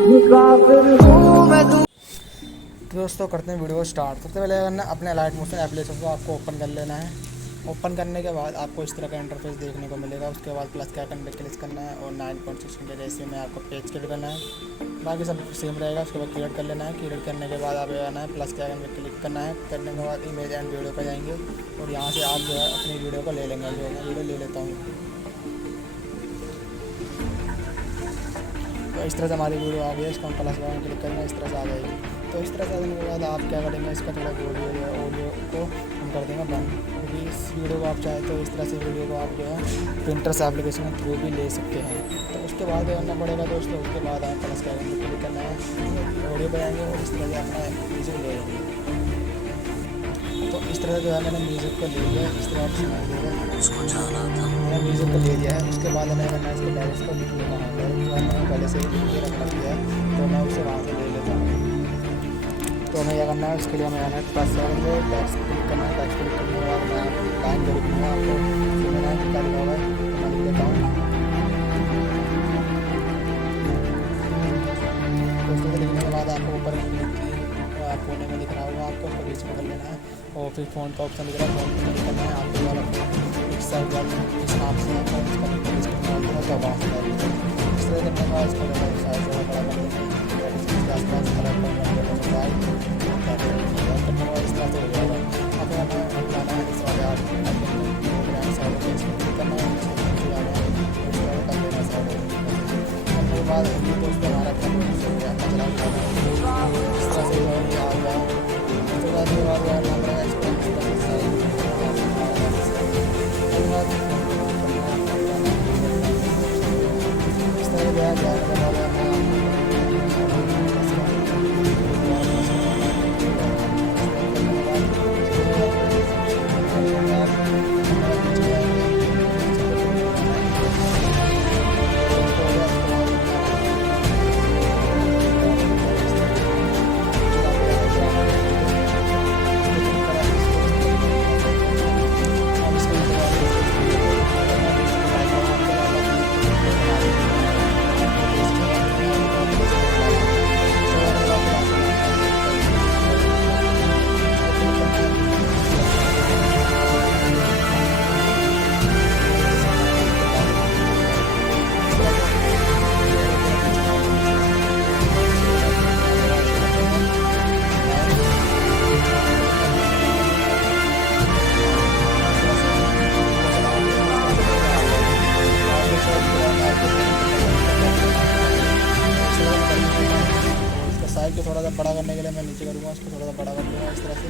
तो दोस्तों करते हैं वीडियो स्टार्ट। सबसे पहले करना अपने लाइट मोशन एप्लीकेशन को आपको ओपन कर लेना है। ओपन करने के बाद आपको इस तरह का इंटरफेस देखने को मिलेगा। उसके बाद प्लस के आइकन पे क्लिक करना है और 9.6 के जैसे में आपको पेज क्लिक करना है। बाकी सब सेम रहेगा। उसके बाद क्रिएट कर लेना है। क्रिएट करने के बाद आप आना है प्लस के आइकन पे क्लिक करना है। करने के बाद इमेज एंड वीडियो पर जाएंगे और यहाँ से आप जो है अपनी वीडियो को ले लेंगे। जो मैं वीडियो ले लेता हूँ। तो इस तरह से हमारी वीडियो आ गई है। इसको हम प्लस वाला क्लिक करेंगे, इस तरह से आ जाएगी। तो इस तरह से आने के बाद आप क्या करेंगे, इसका थोड़ा ऑडियो को हम कर देंगे बंद। क्योंकि इस वीडियो को आप चाहे तो इस तरह से वीडियो को आप जो है प्रिंटर्स एप्लीकेशन के थ्रू भी ले सकते हैं। तो उसके बाद करना पड़ेगा दोस्तों। उसके बाद आप प्लस का क्लिक करना है, ऑडियो पर आएंगे और इस तरह से अपना म्यूज़िक ले लेंगे। तो इस तरह जो है मैंने म्यूज़िक को ले लिया है। इस तरह आप सुनाई देगा, उसको जाना था, मैंने म्यूज़िक को ले लिया है। उसके बाद हमें करना है इसके डायरेक्ट को लिख लेना है। जो मैंने पहले से ही लिख के रखना किया है तो मैं उसे वहाँ से ले लेता हूँ। तो हमें क्या करना है, उसके लिए हमें आना है प्लस करेंगे, टैक्स क्लिक करना है। टैक्स क्लिक करने के बाद मैं लाइन जो लिखूँगा आपको मैंने क्या लिखा हुआ है तो मैं लिख देता हूँ। तो उसको लिखने के बाद आपको ऊपर कोने में दिख रहा होगा, आपको उसको बीच में कर लेना है और फिर फ़ोन का ऑप्शन दिख रहा है, फ़ोन पे क्लिक करना है। आपको वाला फोन इस साइड वाला इस नाम से आपको इसका लिस्ट में डाल देना। तो बाहर इस तरह करने के बाद इसको साइज थोड़ा बड़ा कर देना है। इसके आसपास कलर करने के बाद इस तरह से हो जाएगा। अब हमें लाना है इस वाले आर्ट साइड में इसको क्लिक करना है, कर देना साइड करने के बाद दोस्तों हमारा इस तरह से आ गया। उसके बाद ये बात करना पड़ेगा इसको इस तरह गया जाने के बाद साइज को थोड़ा सा बड़ा करने के लिए मैं नीचे करूँगा, उसको थोड़ा सा बड़ा कर दूँगा इस तरह से।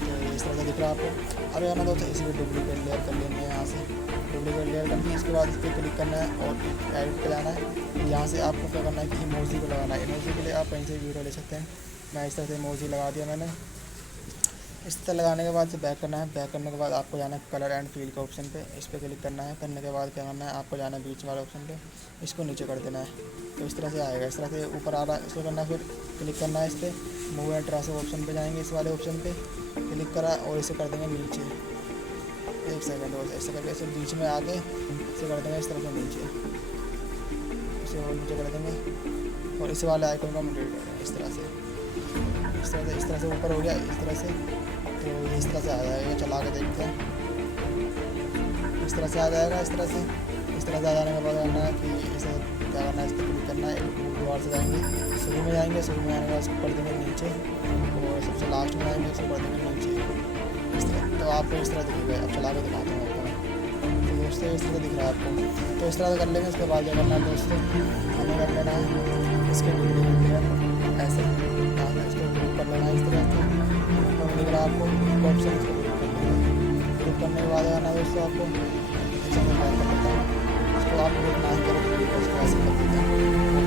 तो इस तरह से दिख रहा है आपको। अब आना दोस्तों इसी को डुप्लीकेट लेयर कर लेंगे। यहाँ से डुप्लीकेट लेयर करके इसके बाद इस पर क्लिक करना है और एडिट पे जाना है। यहाँ से आपको क्या करना है कि इमोजी को लगाना है। इमोजी के लिए आप कहीं से वीडियो ले सकते हैं। मैं इस तरह से इमोजी लगा दिया मैंने। इस तरह लगाने के बाद से बैक करना है। बैक करने के बाद आपको जाना है कलर एंड फील के ऑप्शन पे, इस पर क्लिक करना है। करने के बाद क्या करना है, आपको जाना है बीच वाले ऑप्शन पे, इसको नीचे कर देना है। तो इस तरह से आएगा, इस तरह से ऊपर आ रहा है। इसको करना है, फिर क्लिक करना है इस पर, मूव एंड ट्रांसफर ऑप्शन पे जाएंगे। इस वाले ऑप्शन पे क्लिक करा और इसे कर देंगे नीचे। एक सेकंड और ऐसे करके इसे बीच में आके इसे कर देंगे इस तरह से नीचे, इसे और नीचे कर देंगे और इस वाले आइकन को हम डिलीट कर देंगे इस तरह से। इस तरह से ऊपर हो गया इस तरह से। तो इस तरह से आ जाएगा, चला के देखते हैं। इस तरह से आ जाएगा, इस तरह से आ जाने के बाद करना है कि इसे क्या करना है, इस पर क्लिक करना है। एक बार से जाएंगे, शुरू में जाएंगे, शुरू में आने के बाद इसको कर देंगे नीचे और सबसे लास्ट में आएंगे, इसको कर देंगे नीचे इस तरह। तो आपको इस तरह दिखेगा। अब चला के दिखाता हूँ आपको। तो दोस्तों इस तरह दिख रहा है आपको। तो इस तरह से कर लेंगे। उसके बाद क्या करना है दोस्तों, हमें कर लेना है इसके ऐसे इसको क्लिक कर लेना है इस तरह से। दिख रहा है आपको ऑप्शन, इसको क्लिक करने के बाद आना है दोस्तों आपको इसको आप ना ही करें उसको ऐसे कर देते हैं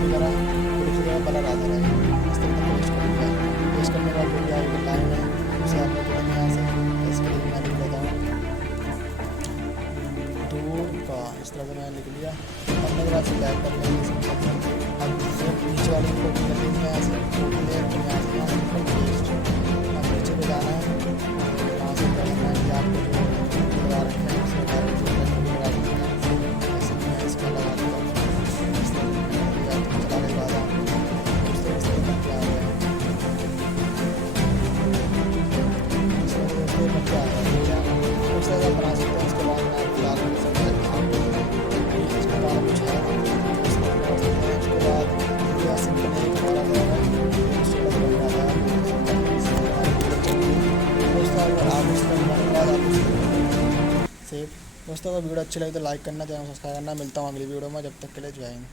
वगैरह फिर उसी जगह कलर आता रहेगा। इस तरह से पेस्ट कर दिया। पेस्ट करने के बाद जो भी आएगी लाइन है उसे आप लिख देंगे यहाँ से। इसके लिए मैं लिख देता हूँ दूर का, इस तरह से मैंने लिख लिया। करने के बाद से बैक कर लेंगे। अब नीचे वाली कॉपी कर लेंगे यहाँ से, यहाँ से पेस्ट। अब नीचे पे जाना है, यहाँ से क्या करना है कि आपको जो लगा रखे हैं उसमें लगा रखे हैं। ऐसे मैं इसका लगा दूँगा इस तरह चलाने के बाद सेव। दोस्तों अगर वीडियो अच्छी लगी तो लाइक करना, चैनल सब्सक्राइब करना। मिलता हूँ अगली वीडियो में, जब तक के लिए जय हिंद।